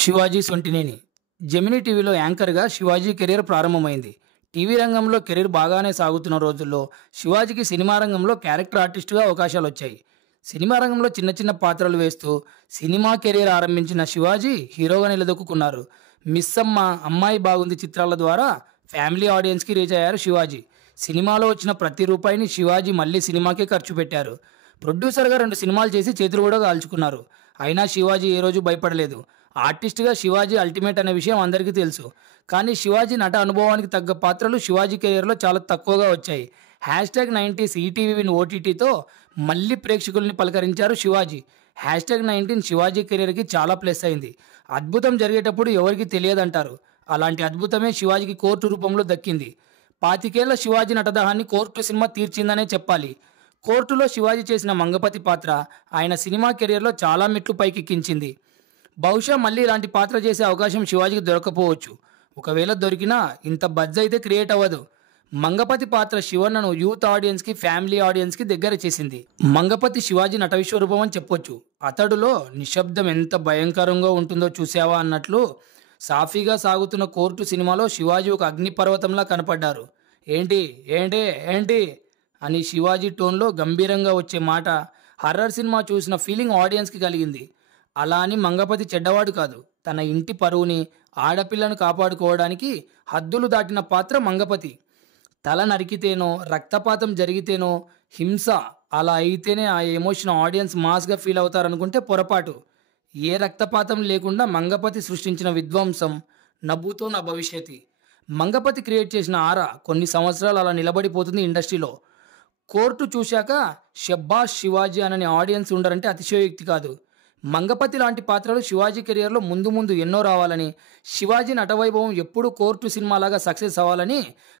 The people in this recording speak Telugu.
శివాజీ సొంటినేని. జెమినీ టీవీలో యాంకర్‌గా శివాజీ కెరీర్ ప్రారంభమైంది. టీవీ రంగంలో కెరీర్ బాగానే సాగుతున్న రోజుల్లో శివాజీకి సినిమా రంగంలో క్యారెక్టర్ ఆర్టిస్ట్‌గా అవకాశాలొచ్చాయి. సినిమా రంగంలో చిన్న చిన్న పాత్రలు వేస్తూ సినిమా కెరీర్ ఆరంభించిన శివాజీ హీరోగా నిలదొక్కుకున్నారు. 'మిస్సమ్మ', 'అమ్మాయి బాగుంది' చిత్రాల ద్వారా ఫ్యామిలీ ఆడియన్స్‌కి రీచ్ అయ్యారు శివాజీ. సినిమాలో వచ్చిన ప్రతి రూపాయిని శివాజీ మళ్ళీ సినిమాకే ఖర్చు పెట్టారు. ప్రొడ్యూసర్‌గా 2 సినిమాలు చేసి చేతులు కూడా కాల్చుకున్నారు. అయినా శివాజీ ఏ రోజు భయపడలేదు. ఆర్టిస్ట్‌గా శివాజీ అల్టిమేట్ అనే విషయం అందరికీ తెలుసు. కానీ శివాజీ నట అనుభవానికి తగ్గ పాత్రలు శివాజీ కెరియర్‌లో చాలా తక్కువగా వచ్చాయి. #90s ఈటీవీ విన్ ఓటీటీతో మళ్ళీ ప్రేక్షకుల్ని పలకరించారు శివాజీ. #19 శివాజీ కెరియర్‌కి చాలా ప్లస్ అయింది. అద్భుతం జరిగేటప్పుడు ఎవరికీ తెలియదంటారు. అలాంటి అద్భుతమే శివాజీకి కోర్టు రూపంలో దక్కింది. 25 ఏళ్ల శివాజీ నటదహాన్ని కోర్టు సినిమా తీర్చిందనే చెప్పాలి. కోర్టులో శివాజీ చేసిన మంగపతి పాత్ర ఆయన సినిమా కెరియర్‌లో చాలా మెట్లు పైకెక్కించింది. బహుశా మళ్ళీ ఇలాంటి పాత్ర చేసే అవకాశం శివాజీకి దొరకపోవచ్చు. ఒకవేళ దొరికినా ఇంత బజ్ అయితే క్రియేట్ అవ్వదు. మంగపతి పాత్ర శివన్నను యూత్ ఆడియన్స్‌కి, ఫ్యామిలీ ఆడియన్స్‌కి దగ్గర చేసింది. మంగపతి శివాజీ నట విశ్వరూపం అని చెప్పొచ్చు. అతడులో నిశ్శబ్దం ఎంత భయంకరంగా ఉంటుందో చూసావా అన్నట్లు సాఫీగా సాగుతున్న కోర్టు సినిమాలో శివాజీ ఒక అగ్నిపర్వతంలా కనపడ్డారు. ఏంటి ఏంటి ఏంటి అని శివాజీ టోన్లో గంభీరంగా వచ్చే మాట హర్రర్ సినిమా చూసిన ఫీలింగ్ ఆడియన్స్‌కి కలిగింది. అలా అని మంగపతి చెడ్డవాడు కాదు. తన ఇంటి పరువుని, ఆడపిల్లను కాపాడుకోవడానికి హద్దులు దాటిన పాత్ర మంగపతి. తల నరికితేనో, రక్తపాతం జరిగితేనో, హింస అలా అయితేనే ఆ ఎమోషన్ ఆడియన్స్ మాస్‌గా ఫీల్ అవుతారనుకుంటే పొరపాటు. ఏ రక్తపాతం లేకుండా మంగపతి సృష్టించిన విధ్వంసం 'నభూతో నా భవిష్యతి'. మంగపతి క్రియేట్ చేసిన ఆరా కొన్ని సంవత్సరాలు అలా నిలబడిపోతుంది ఇండస్ట్రీలో. కోర్టు చూశాక షబ్బాష్ శివాజీ అనని ఆడియన్స్ ఉండరంటే అతిశయోక్తి కాదు. మంగపతి లాంటి పాత్రలు శివాజీ కెరియర్లో ముందు ముందు ఎన్నో రావాలని, శివాజీ నటవైభవం ఎప్పుడూ కోర్టు సినిమాలాగా సక్సెస్ అవ్వాలని